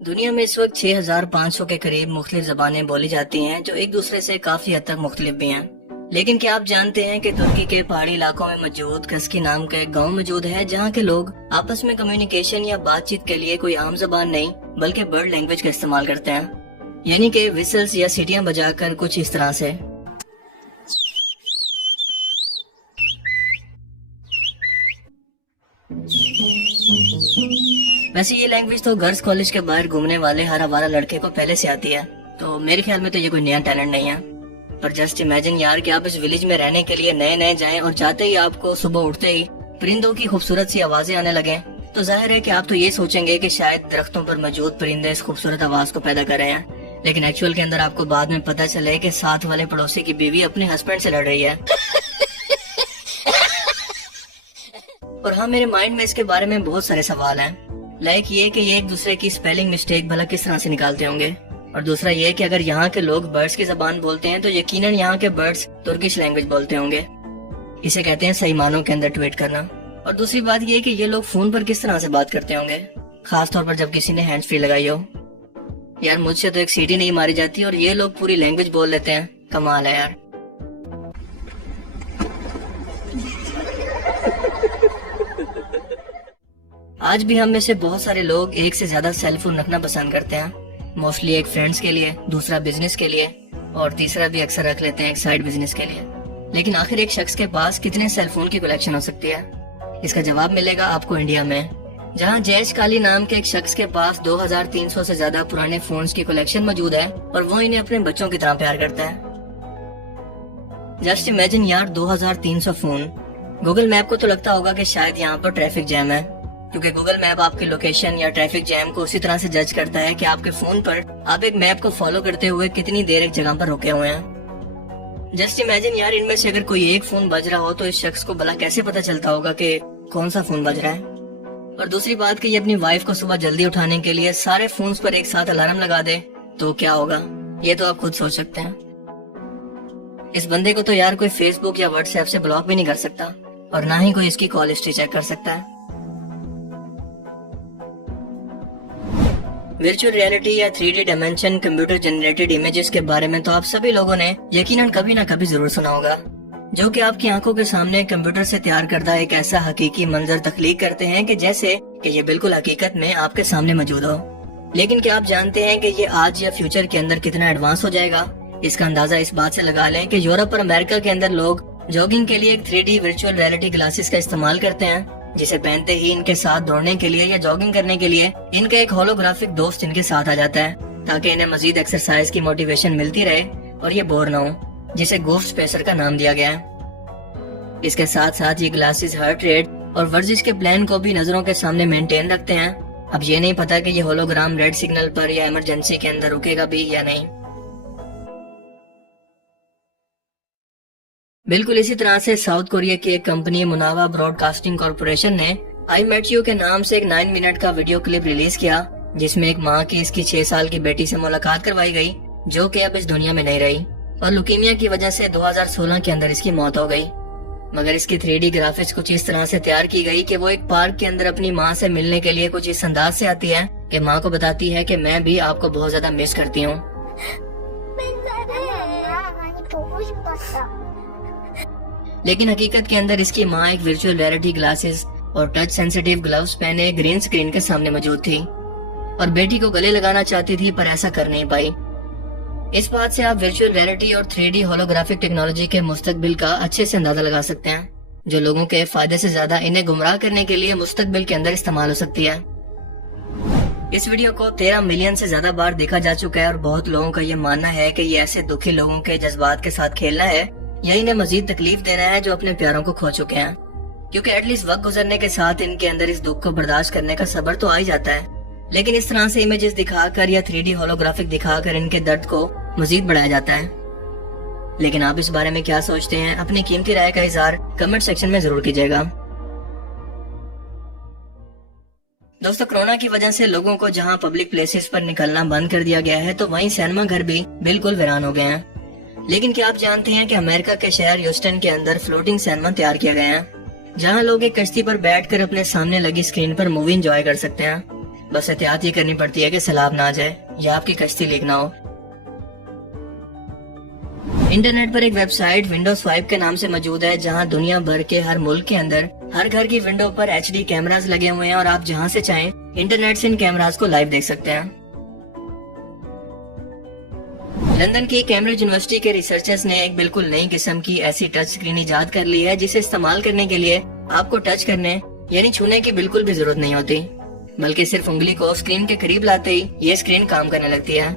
दुनिया में इस वक्त 6500 के करीब मुख्तलिफ ज़बानें बोली जाती हैं जो एक दूसरे से काफी हद तक मुख्तलिफ भी हैं। लेकिन क्या आप जानते हैं कि तुर्की के पहाड़ी इलाकों में मौजूद कसकी नाम का एक गांव मौजूद है जहां के लोग आपस में कम्युनिकेशन या बातचीत के लिए कोई आम जबान नहीं बल्कि बर्ड लैंग्वेज का इस्तेमाल करते हैं, यानी कि विसल्स या सीटियां बजाकर कुछ इस तरह से। वैसे ये लैंग्वेज तो गर्ल्स कॉलेज के बाहर घूमने वाले हर आवारा लड़के को पहले से आती है, तो मेरे ख्याल में तो ये कोई नया टैलेंट नहीं है। पर जस्ट इमेजिन यार कि आप इस विलेज में रहने के लिए नए नए जाएं और जाते ही आपको सुबह उठते ही परिंदों की खूबसूरत सी आवाजें आने लगे, तो जाहिर है कि आप तो ये सोचेंगे कि शायद दरख्तों पर मौजूद परिंदे इस खूबसूरत आवाज को पैदा कर रहे हैं, लेकिन एक्चुअल के अंदर आपको बाद में पता चले कि साथ वाले पड़ोसी की बीवी अपने हस्बैंड से लड़ रही है। और हाँ, मेरे माइंड में इसके बारे में बहुत सारे सवाल हैं। लाइक ये कि ये एक दूसरे की स्पेलिंग मिस्टेक भला किस तरह से निकालते होंगे, और दूसरा ये कि अगर यहाँ के लोग बर्ड्स की जबान बोलते हैं तो यकीनन यहाँ के बर्ड्स तुर्किश लैंग्वेज बोलते होंगे। इसे कहते हैं सही मानों के अंदर ट्वीट करना। और दूसरी बात ये कि ये लोग फोन पर किस तरह से बात करते होंगे, खास तौर पर जब किसी ने हैंड्स फ्री लगाई हो। यार मुझसे तो एक सीटी नहीं मारी जाती और ये लोग पूरी लैंग्वेज बोल लेते हैं, कमाल है यार। आज भी हम में से बहुत सारे लोग एक से ज्यादा सेल फोन रखना पसंद करते हैं। मोस्टली एक फ्रेंड्स के लिए, दूसरा बिजनेस के लिए और तीसरा भी अक्सर रख लेते हैं एक साइड बिजनेस के लिए। लेकिन आखिर एक शख्स के पास कितने सेल फोन की कलेक्शन हो सकती है? इसका जवाब मिलेगा आपको इंडिया में, जहां जयेश काली नाम के एक शख्स के पास 2300 से ज्यादा पुराने फोन्स की कलेक्शन मौजूद है और वो इन्हें अपने बच्चों की तरह प्यार करता है। जस्ट इमेजिन यार, 2300 फोन। गूगल मैप को तो लगता होगा कि शायद यहाँ पर ट्रैफिक जैम है, क्योंकि गूगल मैप आपकी लोकेशन या ट्रैफिक जैम को उसी तरह से जज करता है कि आपके फोन पर आप एक मैप को फॉलो करते हुए कितनी देर एक जगह पर रुके हुए हैं। जस्ट इमेजिन यार, इनमें से अगर कोई एक फोन बज रहा हो तो इस शख्स को भला कैसे पता चलता होगा कि कौन सा फोन बज रहा है। और दूसरी बात कि ये अपनी वाइफ को सुबह जल्दी उठाने के लिए सारे फोन्स पर एक साथ अलार्म लगा दे तो क्या होगा, ये तो आप खुद सोच सकते हैं। इस बंदे को तो यार कोई फेसबुक या व्हाट्सएप से ब्लॉक भी नहीं कर सकता और ना ही कोई इसकी कॉल हिस्ट्री चेक कर सकता है। वर्चुअल रियलिटी या 3D dimension computer generated images के बारे में तो आप सभी लोगों ने यकीनन कभी ना कभी जरूर सुना होगा, जो कि आपकी आंखों के सामने कंप्यूटर से तैयार करदा एक ऐसा हकीकी मंजर तख्लीक करते हैं कि जैसे कि ये बिल्कुल हकीकत में आपके सामने मौजूद हो। लेकिन क्या आप जानते हैं कि ये आज या फ्यूचर के अंदर कितना एडवांस हो जाएगा? इसका अंदाजा इस बात से लगा लें कि यूरोप और अमेरिका के अंदर लोग जॉगिंग के लिए एक 3D वर्चुअल रियलिटी ग्लासेस का इस्तेमाल करते हैं, जिसे पहनते ही इनके साथ दौड़ने के लिए या जॉगिंग करने के लिए इनका एक होलोग्राफिक दोस्त इनके साथ आ जाता है, ताकि इन्हें मजीद एक्सरसाइज की मोटिवेशन मिलती रहे और ये बोर ना हो, जिसे गोस्ट पेसर का नाम दिया गया है। इसके साथ साथ ये ग्लासेस हार्ट रेट और वर्जिश के प्लान को भी नजरों के सामने मेंटेन रखते हैं। अब ये नहीं पता कि ये होलोग्राम रेड सिग्नल पर या इमरजेंसी के अंदर रुकेगा भी या नहीं। बिल्कुल इसी तरह से साउथ कोरिया की एक कंपनी मुनावा ब्रॉडकास्टिंग कॉर्पोरेशन ने आई मेट यू के नाम से एक 9 मिनट का वीडियो क्लिप रिलीज किया, जिसमें एक माँ की इसकी 6 साल की बेटी से मुलाकात करवाई गई, जो कि अब इस दुनिया में नहीं रही और लुकीमिया की वजह से 2016 के अंदर इसकी मौत हो गई। मगर इसकी 3D ग्राफिक्स कुछ इस तरह से तैयार की गई कि वो एक पार्क के अंदर अपनी माँ से मिलने के लिए कुछ इस अंदाज से आती है कि माँ को बताती है कि मैं भी आपको बहुत ज्यादा मिस करती हूँ। लेकिन हकीकत के अंदर इसकी माँ एक वर्चुअल रियलिटी ग्लासेस और टच सेंसिटिव ग्लव्स पहने ग्रीन स्क्रीन के सामने मौजूद थी और बेटी को गले लगाना चाहती थी, पर ऐसा कर नहीं पाई। इस बात से आप वर्चुअल रियलिटी और 3D होलोग्राफिक टेक्नोलॉजी के मुस्तकबिल का अच्छे से अंदाजा लगा सकते हैं, जो लोगों के फायदे से ज्यादा इन्हें गुमराह करने के लिए मुस्तकबिल के अंदर इस्तेमाल हो सकती है। इस वीडियो को 13 मिलियन से ज्यादा बार देखा जा चुका है और बहुत लोगों का ये मानना है कि ये ऐसे दुखी लोगों के जज्बात के साथ खेलना है या इन्हें मजीद तकलीफ देना है जो अपने प्यारों को खो चुके हैं, क्योंकि एटलीस्ट वक्त गुजरने के साथ इनके अंदर इस दुख को बर्दाश्त करने का सब्र तो आ ही जाता है। लेकिन इस तरह से इमेजेस दिखाकर या 3D होलोग्राफिक दिखाकर इनके दर्द को मजीद बढ़ाया जाता है। लेकिन आप इस बारे में क्या सोचते हैं? अपनी कीमती राय का इजहार कमेंट सेक्शन में जरूर कीजिएगा। दोस्तों, कोरोना की वजह से लोगों को जहां पब्लिक प्लेसेस पर निकलना बंद कर दिया गया है, तो वहीं सिनेमा घर भी बिल्कुल वीरान हो गए हैं। लेकिन क्या आप जानते हैं कि अमेरिका के शहर ह्यूस्टन के अंदर फ्लोटिंग सिनेमा तैयार किया गया है, जहां लोग एक कश्ती पर बैठकर अपने सामने लगी स्क्रीन पर मूवी एंजॉय कर सकते हैं। बस एहतियात ये करनी पड़ती है कि सैलाब ना आ जाए या आपकी कश्ती लीक ना हो। इंटरनेट पर एक वेबसाइट विंडोज 5 के नाम से मौजूद है, जहां दुनिया भर के हर मुल्क के अंदर हर घर की विंडो पर HD कैमरास लगे हुए हैं और आप जहां से चाहें इंटरनेट से इन कैमरास को लाइव देख सकते हैं। लंदन की कैम्ब्रिज यूनिवर्सिटी के रिसर्चर्स ने एक बिल्कुल नई किस्म की ऐसी टच स्क्रीन इजाद कर ली है, जिसे इस्तेमाल करने के लिए आपको टच करने यानी छूने की बिल्कुल भी जरूरत नहीं होती, बल्कि सिर्फ उंगली को स्क्रीन के करीब लाते ही ये स्क्रीन काम करने लगती है।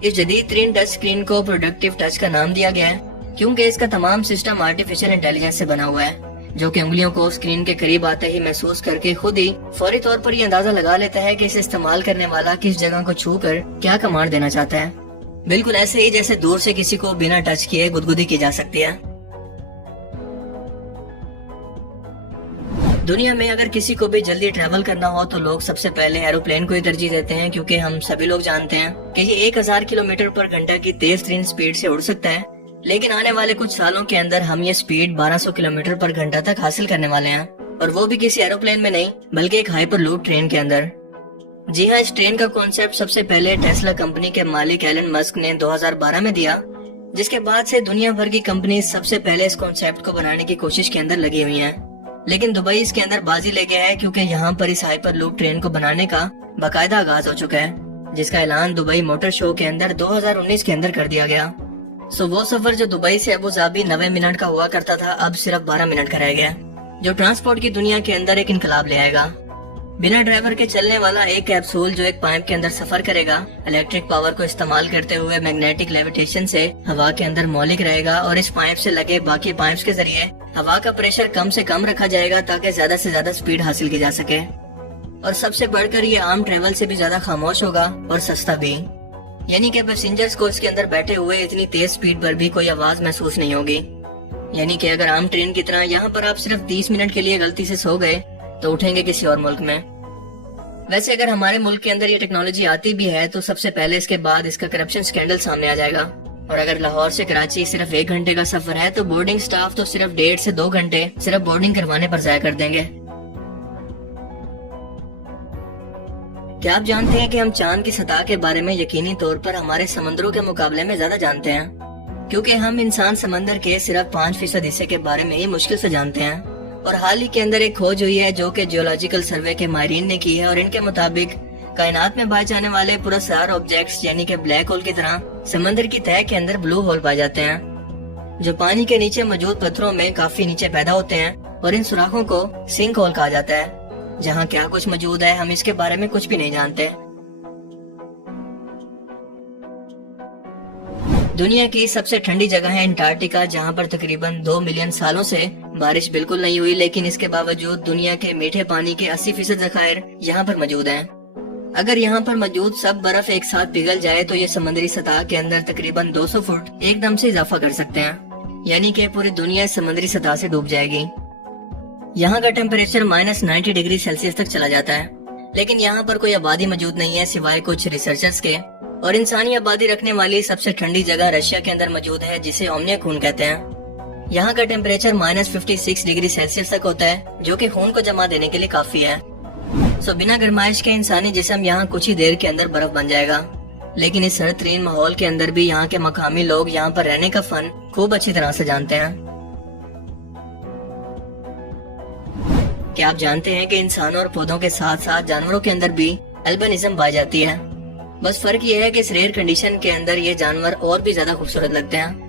इस जदीद तरीन टच स्क्रीन को प्रोडक्टिव टच का नाम दिया गया है, क्योंकि इसका तमाम सिस्टम आर्टिफिशियल इंटेलिजेंस से बना हुआ है, जो कि उंगलियों को स्क्रीन के करीब आते ही महसूस करके खुद ही फौरी तौर पर ये अंदाजा लगा लेता है कि इसे इस्तेमाल करने वाला किस जगह को छू कर क्या कमांड देना चाहता है। बिल्कुल ऐसे ही जैसे दूर से किसी को बिना टच किए गुदगुदी की जा सकती है। दुनिया में अगर किसी को भी जल्दी ट्रैवल करना हो तो लोग सबसे पहले एरोप्लेन को ही तरजीह देते हैं, क्योंकि हम सभी लोग जानते हैं कि ये 1000 किलोमीटर पर घंटा की तेज तरीन स्पीड से उड़ सकता है। लेकिन आने वाले कुछ सालों के अंदर हम ये स्पीड 1200 किलोमीटर पर घंटा तक हासिल करने वाले हैं, और वो भी किसी एरोप्लेन में नहीं बल्कि एक हाइपरलूप ट्रेन के अंदर। जी हाँ, इस ट्रेन का कॉन्सेप्ट सबसे पहले टेस्ला कंपनी के मालिक एलन मस्क ने 2012 में दिया, जिसके बाद से दुनिया भर की कंपनी सबसे पहले इस कॉन्सेप्ट को बनाने की कोशिश के अंदर लगी हुई हैं। लेकिन दुबई इसके अंदर बाजी ले गया है, क्योंकि यहाँ पर इस हाइपर लूप ट्रेन को बनाने का बाकायदा आगाज हो चुका है, जिसका ऐलान दुबई मोटर शो के अंदर 2019 के अंदर कर दिया गया। वो सफर जो दुबई से अबू धाबी 90 मिनट का हुआ करता था, अब सिर्फ 12 मिनट का रह गया, जो ट्रांसपोर्ट की दुनिया के अंदर एक इनकलाब ले आएगा। बिना ड्राइवर के चलने वाला एक कैप्सूल जो एक पाइप के अंदर सफर करेगा, इलेक्ट्रिक पावर को इस्तेमाल करते हुए मैग्नेटिक लेविटेशन से हवा के अंदर मौलिक रहेगा, और इस पाइप से लगे बाकी पाइप्स के जरिए हवा का प्रेशर कम से कम रखा जाएगा, ताकि ज्यादा से ज्यादा स्पीड हासिल की जा सके। और सबसे बढ़कर ये आम ट्रेवल से भी ज्यादा खामोश होगा और सस्ता भी, यानी कि पैसेंजर्स को इसके अंदर बैठे हुए इतनी तेज स्पीड पर भी कोई आवाज महसूस नहीं होगी। यानी कि अगर आम ट्रेन की तरह यहाँ पर आप सिर्फ 30 मिनट के लिए गलती से सो गए तो उठेंगे किसी और मुल्क में। वैसे अगर हमारे मुल्क के अंदर ये टेक्नोलॉजी आती भी है तो सबसे पहले इसके बाद इसका करप्शन स्कैंडल सामने आ जाएगा। और अगर लाहौर से कराची सिर्फ 1 घंटे का सफर है तो बोर्डिंग स्टाफ तो सिर्फ 1.5 से 2 घंटे सिर्फ बोर्डिंग करवाने पर जाया कर देंगे। क्या आप जानते हैं कि हम चांद की सतह के बारे में यकीनी तौर पर हमारे समंदरों के मुकाबले में ज्यादा जानते हैं, क्योंकि हम इंसान समंदर के सिर्फ 5% हिस्से के बारे में ही मुश्किल से जानते हैं। और हाल ही के अंदर एक खोज हुई है जो कि जियोलॉजिकल सर्वे के माहिरीन ने की है, और इनके मुताबिक कायनात में पाए जाने वाले पुरस्कार ऑब्जेक्ट्स यानी कि ब्लैक होल की तरह समंदर की तह के अंदर ब्लू होल पाए जाते हैं, जो पानी के नीचे मौजूद पत्थरों में काफी नीचे पैदा होते हैं, और इन सुराखों को सिंक होल कहा जाता है। जहाँ क्या कुछ मौजूद है हम इसके बारे में कुछ भी नहीं जानते। दुनिया की सबसे ठंडी जगह है अंटार्कटिका, जहाँ पर तकरीबन 2 मिलियन सालों से बारिश बिल्कुल नहीं हुई, लेकिन इसके बावजूद दुनिया के मीठे पानी के 80% ज़खायर यहाँ पर मौजूद हैं। अगर यहाँ पर मौजूद सब बर्फ एक साथ पिघल जाए तो ये समुद्री सतह के अंदर तकरीबन 200 फुट एकदम से इजाफा कर सकते हैं, यानी कि पूरी दुनिया समुद्री सतह से डूब जाएगी। यहाँ का टेम्परेचर -90 डिग्री सेल्सियस तक चला जाता है, लेकिन यहाँ पर कोई आबादी मौजूद नहीं है सिवाय कुछ रिसर्चर्स के। और इंसानी आबादी रखने वाली सबसे ठंडी जगह रशिया के अंदर मौजूद है, जिसे ओमनिया खून कहते हैं। यहाँ का टेम्परेचर -56 डिग्री सेल्सियस तक होता है, जो कि खून को जमा देने के लिए काफी है। बिना गरमाइश के इंसानी जिस्म यहाँ कुछ ही देर के अंदर बर्फ बन जाएगा। लेकिन इस सर्द तरीन माहौल के अंदर भी यहाँ के मकामी लोग यहाँ पर रहने का फन खूब अच्छी तरह से जानते हैं। क्या आप जानते हैं कि इंसानों और पौधों के साथ साथ जानवरों के अंदर भी अल्बिनिज्म पाई जाती है? बस फर्क ये है कि इस रेयर कंडीशन के अंदर ये जानवर और भी ज्यादा खूबसूरत लगते हैं।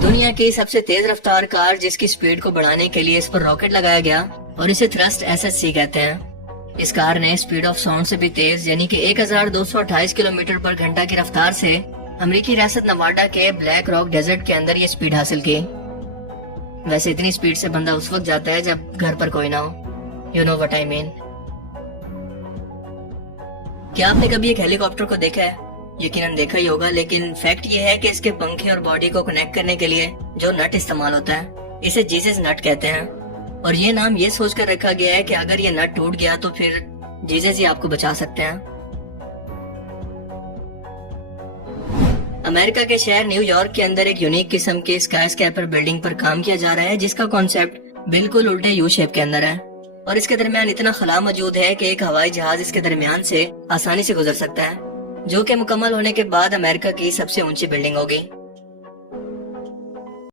दुनिया की सबसे तेज रफ्तार कार जिसकी स्पीड को बढ़ाने के लिए इस पर रॉकेट लगाया गया और इसे थ्रस्ट SSC कहते हैं। इस कार ने स्पीड ऑफ साउंड से भी तेज यानी कि 1228 किलोमीटर पर घंटा की रफ्तार से अमेरिकी रियासत नवाडा के ब्लैक रॉक डेजर्ट के अंदर ये स्पीड हासिल की। वैसे इतनी स्पीड से बंदा उस वक्त जाता है जब घर पर कोई ना हो। You know what I mean. क्या आपने कभी एक हेलीकॉप्टर को देखा है? यकीनन देखा ही होगा, लेकिन फैक्ट ये है कि इसके पंखे और बॉडी को कनेक्ट करने के लिए जो नट इस्तेमाल होता है इसे जीसस नट कहते हैं। और ये नाम ये सोचकर रखा गया है कि अगर ये नट टूट गया तो फिर जीसस ही आपको बचा सकते हैं। अमेरिका के शहर न्यूयॉर्क के अंदर एक यूनिक किस्म के स्काई स्कैपर बिल्डिंग पर काम किया जा रहा है, जिसका कॉन्सेप्ट बिल्कुल उल्टे यू शेप के अंदर है। اور اس کے درمیان اتنا خلا موجود ہے کہ ایک ہوائی جہاز اس کے درمیان سے آسانی سے گزر سکتا ہے، جو کہ مکمل ہونے کے بعد امریکہ کی سب سے اونچی بلڈنگ ہوگی۔